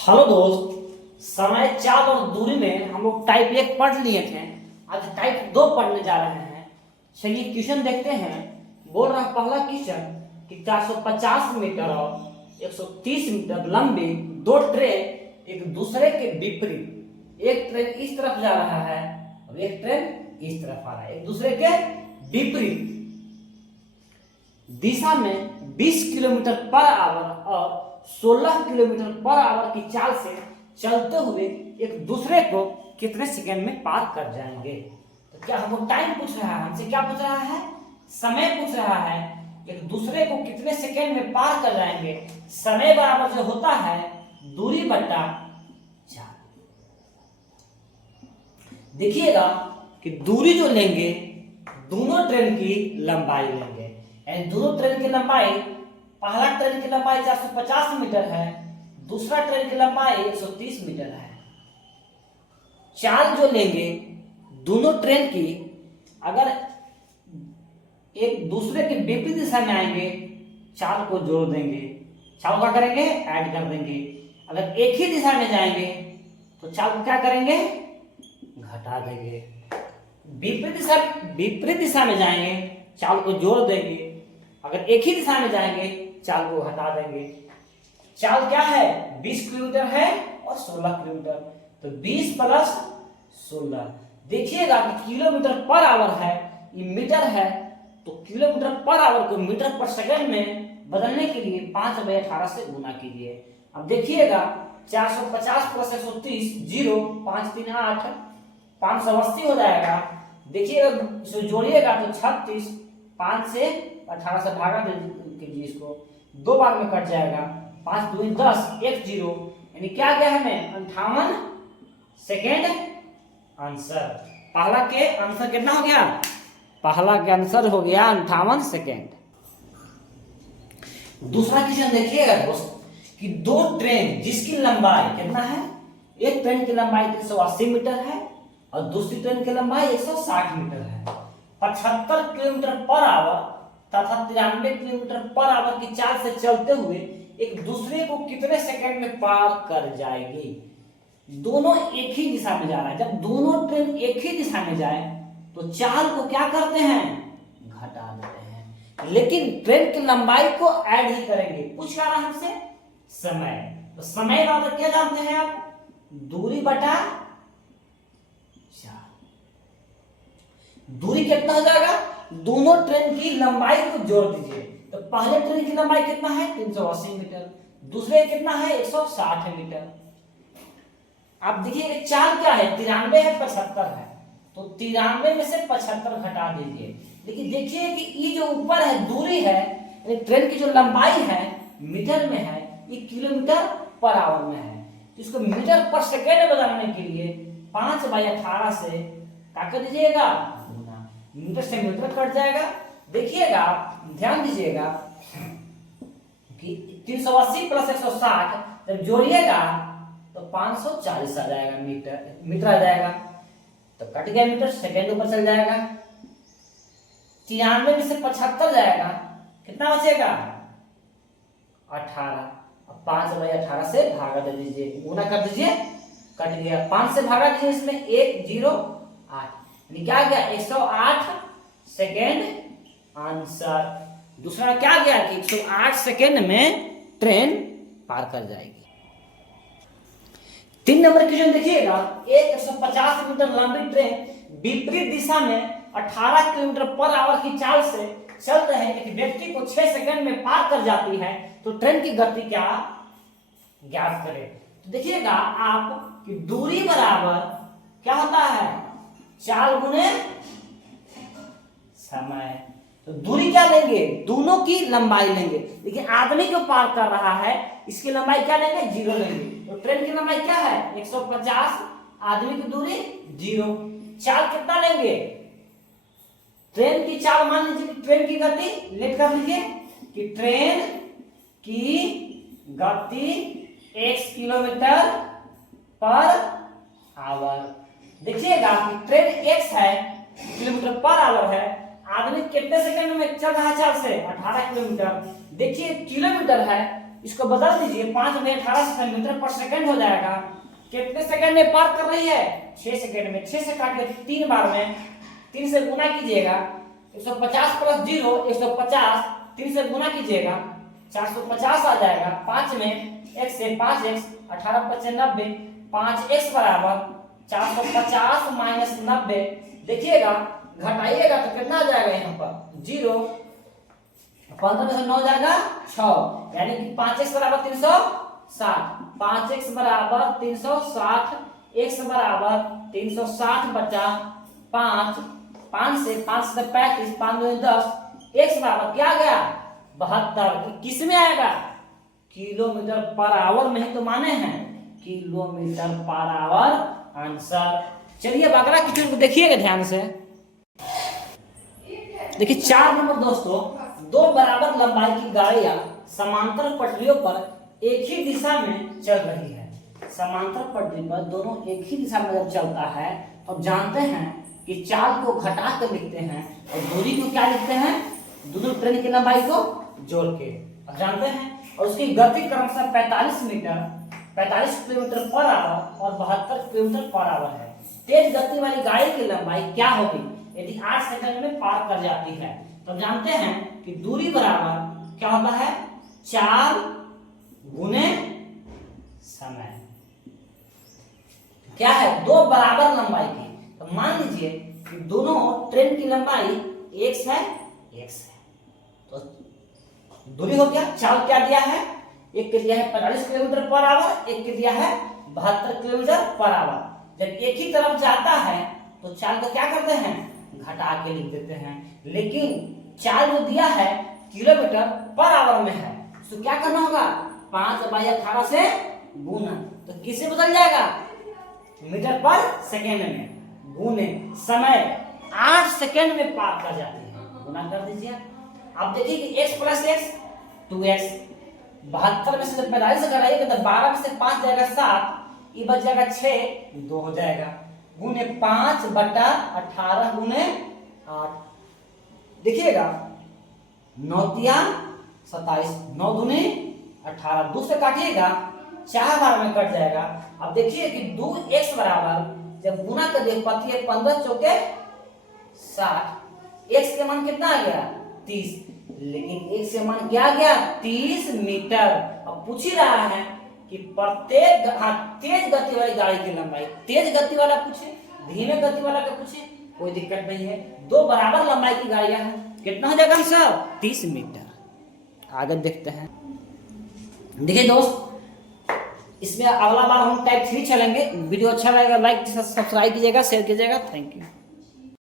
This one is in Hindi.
हेलो दोस्त, समय चाल और दूरी में हम लोग टाइप 1 पढ़ लिए थे। आज टाइप 2 पढ़ने जा रहे हैं। चलिए क्वेश्चन देखते हैं। बोल रहा है पहला क्वेश्चन कि 450 मीटर और 130 मीटर लंबी दो ट्रेन एक दूसरे के विपरीत, एक ट्रेन इस तरफ जा रहा है और एक ट्रेन इस तरफ आ रहा है, एक दूसरे के विपरीत दिशा में 20 किलोमीटर पर आवर और 16 किलोमीटर पर आवर की चाल से चलते हुए एक दूसरे को कितने सेकंड में पार कर जाएंगे। तो क्या हमको टाइम पूछ रहा है, हमसे क्या पूछ रहा है, समय पूछ रहा है। एक दूसरे को कितने सेकंड में पार कर जाएंगे। समय बराबर जो होता है दूरी बटा चाल। देखिएगा कि दूरी जो लेंगे दोनों ट्रेन की लंबाई लेंगे, यानी दोनों ट्रेन की लंबाई, पहला ट्रेन की लंबाई 450 मीटर है, दूसरा ट्रेन की लंबाई 130 मीटर है। चाल जो लेंगे दोनों ट्रेन की, अगर एक दूसरे के विपरीत दिशा में आएंगे चाल को जोड़ देंगे, चाल क्या करेंगे, ऐड कर देंगे। अगर एक ही दिशा में जाएंगे तो चाल को क्या करेंगे, घटा देंगे। विपरीत दिशा में जाएंगे चाल को जोड़ देंगे, अगर एक ही दिशा में जाएंगे चाल को हटा देंगे। चाल क्या है, 20 किलोमीटर है और 16 किलोमीटर, तो 20 प्लस 16। देखिएगा कि किलोमीटर पर आवर है, ये मीटर है, तो किलोमीटर पर आवर को मीटर पर सेकंड में बदलने के लिए 5/18 से गुना कीजिए। अब देखिएगा 450 प्लस 130 0, 5 3 8, 580 हो जाएगा। देखिएगा इसे जोड़िएगा तो 36, 5 से 18 से भागा कीजिए, इसको दो बार में कट जाएगा। 5 2 10, 1 0, यानी क्या गया हमें 58 सेकेंड आंसर। पहला के आंसर कितना हो गया, पहला के आंसर हो गया 58 सेकेंड। दूसरा क्वेश्चन देखिएगा दोस्त कि दो ट्रेन जिसकी लंबाई कितना है, एक ट्रेन की लंबाई 380 मीटर है और दूसरी ट्रेन की लंबाई 160 मीटर है। 75 किलोमीटर पर आवर तथा 93 किलोमीटर पर आवर की चाल से चलते हुए एक दूसरे को कितने सेकंड में पार कर जाएगी। दोनों एक ही दिशा में जा रहा है। जब दोनों ट्रेन एक ही दिशा में जाए तो चाल को क्या करते हैं, घटा देते हैं, लेकिन ट्रेन की लंबाई को ऐड ही करेंगे। पूछ रहा है हमसे समय, तो समय बराबर क्या जानते हैं आप, दूरी बटा चाल। दूरी कितना हो जाएगा, दोनों ट्रेन की लंबाई को जोड़ दीजिए। तो पहले ट्रेन की लंबाई कितना है 380 मीटर, दूसरे कितना है 160 मीटर। आप देखिए चाल क्या है, 93 है 75 है, तो 93 में से 75 घटा दीजिए। लेकिन देखिए कि ये जो ऊपर है दूरी है, ट्रेन की जो लंबाई है मीटर में है, ये किलोमीटर पर आवर में है, तो इसको मीटर पर सेकेंड बदलने के लिए 5/18 से क्या कर दीजिएगा, मीटर से मीटर कट जाएगा। देखिएगा ध्यान दीजिएगा कि 380 प्लस 160 जब जोड़िएगा तो 540 आ जाएगा, मीटर आ जाएगा, तो कट गया मीटर, सेकेंड ऊपर चल जाएगा। 93 में से 75 जाएगा, कितना बचेगा 18। अब 5/18 से भागा दे दीजिए, गुना कर दीजिए, कट गया। 5 से भागा दीजिए, इसमें 1 0 8, क्या गया 108 सेकेंड आंसर। दूसरा क्या गया कि 108 सेकेंड में ट्रेन पार कर जाएगी। 3 नंबर क्वेश्चन देखिएगा, एक 150 मीटर लंबी ट्रेन विपरीत दिशा में 18 किलोमीटर पर आवर की चाल से चल रहे एक व्यक्ति को 6 सेकंड में पार कर जाती है, तो ट्रेन की गति क्या ज्ञात करें। तो देखिएगा आप कि दूरी बराबर क्या होता है, चाल गुने समय। तो दूरी क्या लेंगे, दोनों की लंबाई लेंगे। देखिए आदमी को पार कर रहा है, इसकी लंबाई क्या लेंगे, 0 लेंगे। तो ट्रेन की लंबाई क्या है 150, आदमी की दूरी 0। चाल कितना लेंगे, ट्रेन की चाल मान लीजिए कि ट्रेन की गति लेट कर लीजिए कि ट्रेन की गति x किलोमीटर पर आवर। देखिएगा कि ट्रेन x है, किलोमीटर पर आवर है, आदमी कितने सेकंड में चल रहा है चाल से 18 किलोमीटर। देखिए किलोमीटर है इसको बदल दीजिए, 5 में 18 मीटर पर सेकंड हो जाएगा। कितने सेकंड में पार कर रही है? 6 सेकंड में। 6 से काट के 3 बार में 3 से गुना कीजिएगा, 150 प्लस 0 150, 3 से गुना कीजिएगा 450 आ जाएगा। 5 में x से 5x 18 × 90, 5x बराबर 450 माइनस 90। देखिएगा घटाइएगा तो कितना आ जाएगा यहाँ पर 0, 15 में से 9 जाएगा 6, यानी कि 5x बराबर 360, 5x बराबर 360, x बराबर 360 बचा 5, 5 से 35, 5 में 10, x बराबर क्या आ गया 72। किस में आएगा? किलोमीटर पर आवर में ही तो माने हैं, किलोमीटर पर आवर आंसर। चलिए अब अगला क्वेश्चन को देखिएगा ध्यान से। देखिए 4 नंबर दोस्तों, दो बराबर लंबाई की गाड़ियां समांतर पटरियों पर एक ही दिशा में चल रही है। समांतर पटरी पर दोनों एक ही दिशा में जब चलता है तो अब जानते हैं कि चाल को घटा कर लिखते हैं और दूरी को क्या लिखते हैं? दोनों ट्रेन की लंबाई को जोड़ के अब जानते हैं। और उसकी गति क्रमशः 45 किलोमीटर पर आवर और 72 किलोमीटर पर आवर है। तेज गति वाली गाड़ी की लंबाई क्या होगी यदि 8 सेकंड में पार कर जाती है? तो जानते हैं कि दूरी बराबर क्या होता है? चाल गुने समय। क्या है? दो बराबर लंबाई की। तो मान लीजिए कि दोनों ट्रेन की लंबाई x है। तो दूरी हो गया। चाल क्या दिया है? एक के दिया है 45 किलोमीटर पर आवर, एक के दिया है 72 किलोमीटर पर आवर। जब एक ही तरफ जाता है तो चाल को क्या करते हैं? घटा के लिख देते हैं। लेकिन चाल जो दिया है किलोमीटर पर आवर में है, तो क्या करना होगा? 5/18 से गुना, तो किससे बदल जाएगा? मीटर पर सेकेंड में। गुने समय 8 सेकेंड में पार कर जाती है, गुना कर दीजिए। अब देखिए कि x प्लस x 2x, 72 में से 45 घटाइएगा तो 12 में से 5 जाएगा 7, ये बच जाएगा 6, 2 हो जाएगा। गुने 5/18 गुने 8। देखिएगा 9 तिया 27, 9 दूने 18, 2 से काटिएगा 4 बार में कट जाएगा। अब देखिए कि 2x बराबर जब गुना कर देख पाती है 15 चौके 60, x के मान कितना आ गया? 30, लेकिन x के मान क्या आ गया? 30 मीटर। अब पूछ ही रहा है कि प्रत्येक तेज गति वाली गाड़ी की लंबाई, तेज गति वाला पूछे, धीमे गति वाला का पूछे, कोई दिक्कत नहीं है। दो बराबर लंबाई की गाड़ियां हैं, कितना हो जाएगा आंसर? 30 मीटर। आगे देखते हैं। देखिए दोस्त, इसमें अगला बार हम टाइप 3 चलेंगे। वीडियो अच्छा लगेगा लाइक सब्सक्राइब कीजिएगा, शेयर कीजिएगा। Thank you.